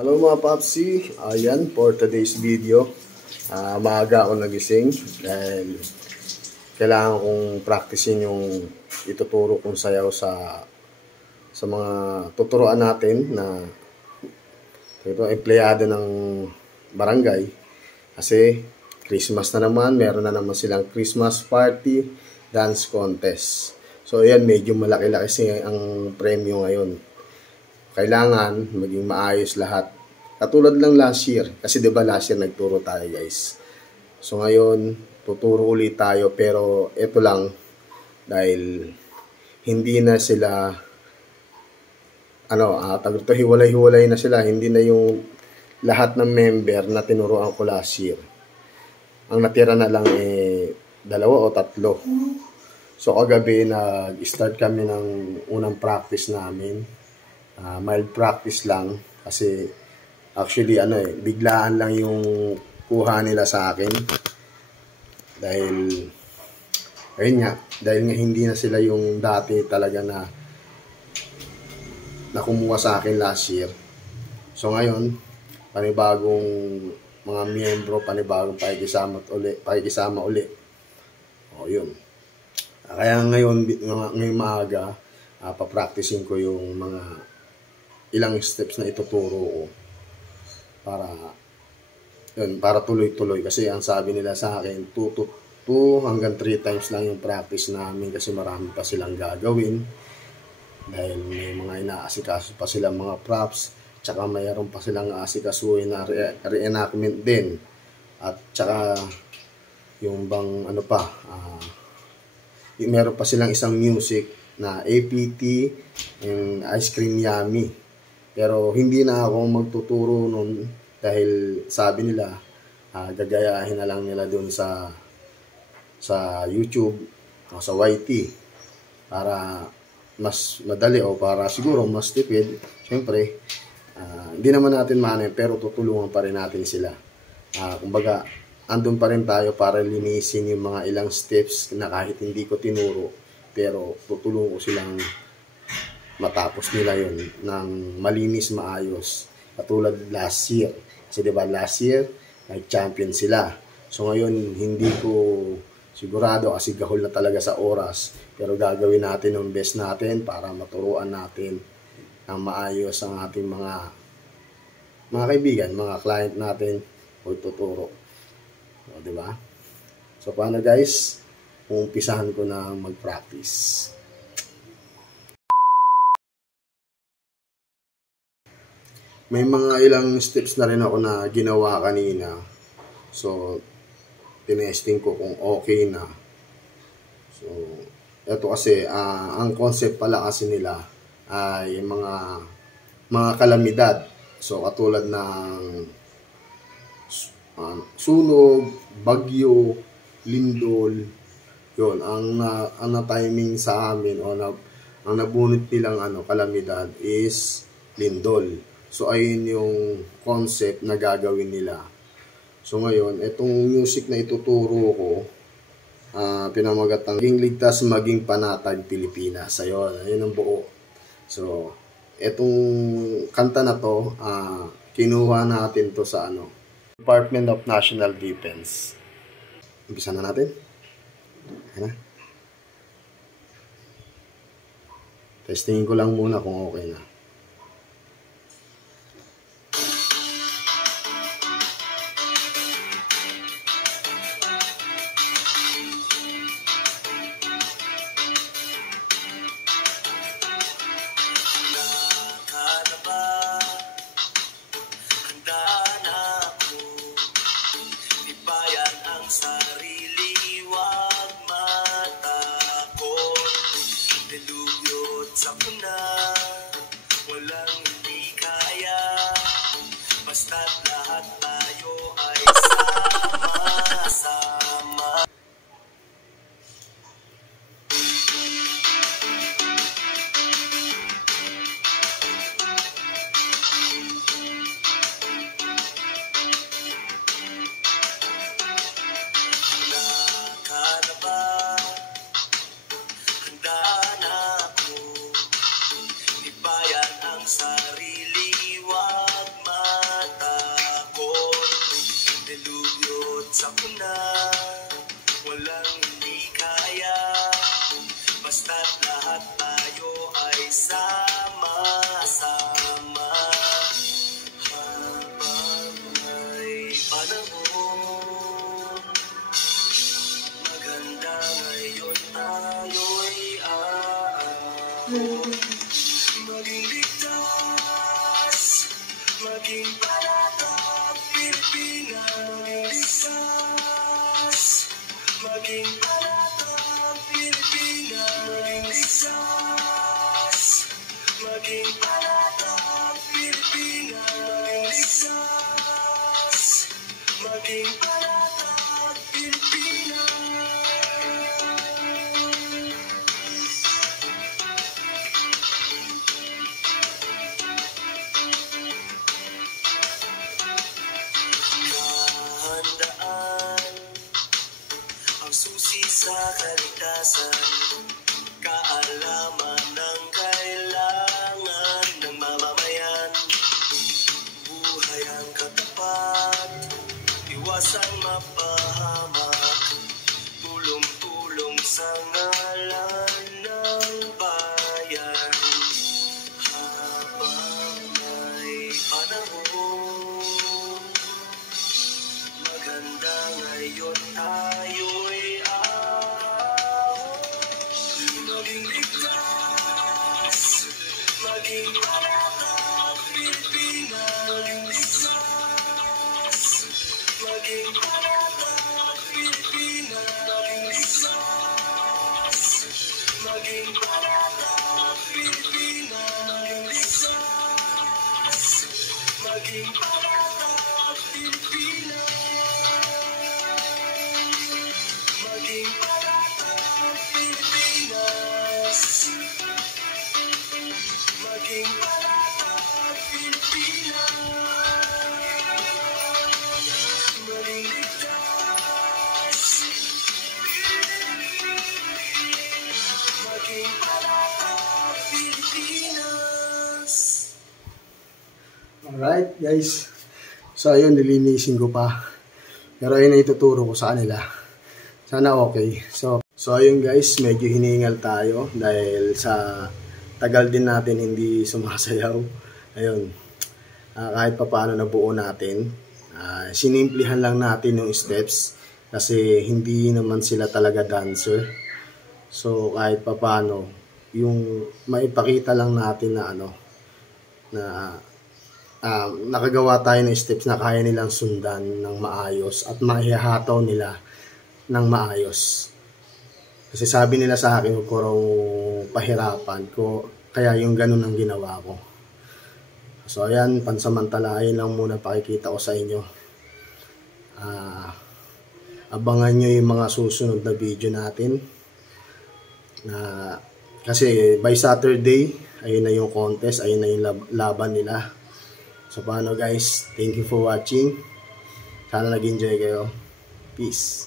Hello mga Papsi, ayan for today's video. Maaga ako nagising dahil kailangan kong practicein yung ituturo kong sayaw sa mga tuturuan natin na ito, empleyado ng barangay. Kasi Christmas na naman, meron na naman silang Christmas party dance contest. So ayan, medyo malaki-laki ang premyo ngayon. Kailangan maging maayos lahat. Katulad lang last year. Kasi 'di ba last year nagturo tayo, guys. So ngayon, tuturo ulit tayo pero ito lang dahil hindi na sila hiwalay-hiwalay na sila. Hindi na yung lahat ng member na tinuruan ko last year. Ang natira na lang 2 o 3. So kagabi nag-start kami ng unang practice namin. Mild practice lang kasi actually biglaan lang yung kuha nila sa akin dahil dahil nga hindi na sila yung dati talaga na kumuha sa akin last year. So ngayon panibagong mga miyembro, panibagong pakikisama uli. Yun. Kaya ngayon maaga papracticing ko yung mga ilang steps na ituturo ko para tuloy-tuloy kasi ang sabi nila sa akin 2 hanggang 3 times lang yung practice namin kasi marami pa silang gagawin dahil may mga inaasikaso pa silang mga props, tsaka mayroon pa silang aasikasuhin na reenactment din at tsaka yung bang meron pa silang isang music na APT yung Ice Cream Yummy. Pero hindi na ako magtuturo nun dahil sabi nila gagayahin na lang nila dun sa YouTube o sa YT para mas madali o para siguro mas tipid. Siyempre, hindi naman natin pero tutulungan pa rin natin sila. Kumbaga, andun pa rin tayo para linisin yung mga ilang steps na kahit hindi ko tinuro pero tutulungan ko silang matapos nila yun ng malinis, maayos. Katulad last year. Kasi diba last year, nag-champion sila. So ngayon, hindi ko sigurado kasi gahol na talaga sa oras. Pero gagawin natin ang best natin para maturuan natin ng maayos ang ating mga kaibigan, mga client natin o tuturo. So, diba? So paano guys? Umpisahan ko na mag-practice. May mga ilang steps na rin ako na ginawa kanina. So, tinesting ko kung okay na. So, ito kasi, ang concept pala kasi nila ay mga kalamidad. So, katulad ng sunog, bagyo, lindol. Yun, ang na-timing sa amin o ang nabunot nilang kalamidad is lindol. So, ayun yung concept na gagawin nila. So, ngayon, itong music na ituturo ko, pinamagatang maging ligtas, maging panatag Pilipinas. Ayun ang buo. So, itong kanta na to, kinuha natin to sa Department of National Defense. Umpisa na natin. Ayan na. Testingin ko lang muna kung okay na. Basta't lahat tayo ay sama-sama. Sarili, wag maging panatag Pilipinas, maging panatag Pilipinas, maging panatag Pilipinas, maging panatag Pilipinas. Kahandaan ang susi sa kaligtasan, kaalaman ng kailangan ng mamamayan, buhay ang katapat, iwasang mapahamak, tulong-tulong sa ngalan ng bayan. Habang may panahon, maganda ngayon tayo'y maging ligtas, maging panatag Pilipinas, maging panatag Pilipinas, maging panatag Pilipinas, maging panatag Pilipinas, maging panatag Pilipinas, maging panatag Pilipinas, maging ligtas, maging panatag Pilipinas. Alright guys, so ayun, nilinisin ko pa, pero ayun na ituturo ko sa kanila, sana okay. So ayun guys, medyo hiningal tayo dahil sa tagal din natin hindi sumasayaw. Ayun, kahit pa paano nabuo natin, sinimplihan lang natin yung steps kasi hindi naman sila talaga dancer. So kahit pa paano, yung maipakita lang natin na nakagawa tayo ng steps na kaya nilang sundan ng maayos at maihahataw nila ng maayos. Kasi sabi nila sa akin, huwag ko raw pahirapan ko, kaya yung ganun ang ginawa ko. So ayan, pansamantalahin lang muna pakikita ko sa inyo. Abangan nyo yung mga susunod na video natin. Kasi by Saturday, ayun na yung contest, ayun na yung laban nila. So paano guys, thank you for watching. Sana nag-enjoy kayo. Peace.